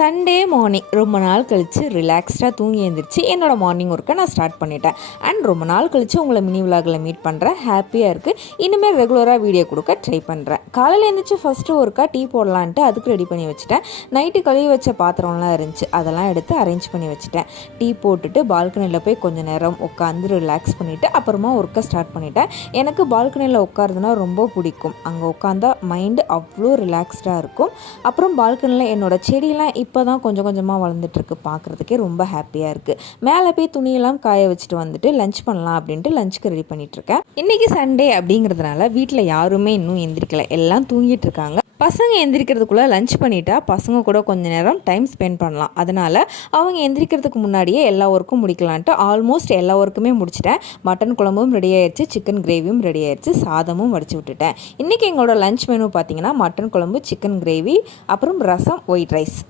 Sunday morning ரொம்ப நாள் கழித்து ரிலாக்ஸ்டாக தூங்கி எழுந்திரிச்சு என்னோடய மார்னிங் ஒர்க்கை நான் ஸ்டார்ட் பண்ணிட்டேன். அண்ட் ரொம்ப நாள் கழித்து உங்களை மினி விலாகில் மீட் பண்ணுறேன். ஹாப்பியாக இருக்குது. இனிமேல் ரெகுலராக வீடியோ கொடுக்க ட்ரை பண்ணுறேன். காலையில் எழுந்திரிச்சு ஃபஸ்ட்டு ஒர்க்காக டீ போடலான்ட்டு அதுக்கு ரெடி பண்ணி வச்சுட்டேன். நைட்டு கழுவி வச்ச பாத்திரம்லாம் இருந்துச்சு, அதெல்லாம் எடுத்து அரேஞ்ச் பண்ணி வச்சுட்டேன். டீ போட்டுட்டு பால்கனியில் போய் கொஞ்சம் நேரம் உட்காந்து ரிலாக்ஸ் பண்ணிவிட்டு அப்புறமா ஒர்க்கை ஸ்டார்ட் பண்ணிட்டேன். எனக்கு பால்கனியில் உட்காருதுன்னா ரொம்ப பிடிக்கும். அங்கே உட்காந்தா மைண்டு அவ்வளோ ரிலாக்ஸ்டாக இருக்கும். அப்புறம் பால்கனியில் என்னோடய செடியெலாம் இப்போ தான் கொஞ்சம் கொஞ்சமாக வளர்ந்துட்டுருக்கு. பார்க்குறதுக்கே ரொம்ப ஹாப்பியாக இருக்குது. மேலே போய் துணியெல்லாம் காய வச்சுட்டு வந்துட்டு லஞ்ச் பண்ணலாம் அப்படின்ட்டு லஞ்சுக்கு ரெடி பண்ணிகிட்ருக்கேன். இன்றைக்கி சண்டே அப்படிங்கிறதுனால வீட்டில் யாருமே இன்னும் எந்திரிக்கலை, எல்லாம் தூங்கிட்டு இருக்காங்க. பசங்க எந்திரிக்கிறதுக்குள்ளே லஞ்ச் பண்ணிட்டா பசங்க கூட கொஞ்சம் நேரம் டைம் ஸ்பெண்ட் பண்ணலாம். அதனால் அவங்க எந்திரிக்கிறதுக்கு முன்னாடியே எல்லா ஒர்க்கும் முடிக்கலான்ட்டு ஆல்மோஸ்ட் எல்லா ஒர்க்குமே முடிச்சிட்டேன். மட்டன் குழம்பும் ரெடி ஆயிடுச்சு, சிக்கன் கிரேவியும் ரெடி ஆயிடுச்சு, சாதமும் வடிச்சு விட்டுட்டேன். இன்றைக்கி எங்களோட லஞ்ச் மெனு பார்த்திங்கன்னா மட்டன் குழம்பு, சிக்கன் கிரேவி, அப்புறம் ரசம், ஒயிட் ரைஸ்.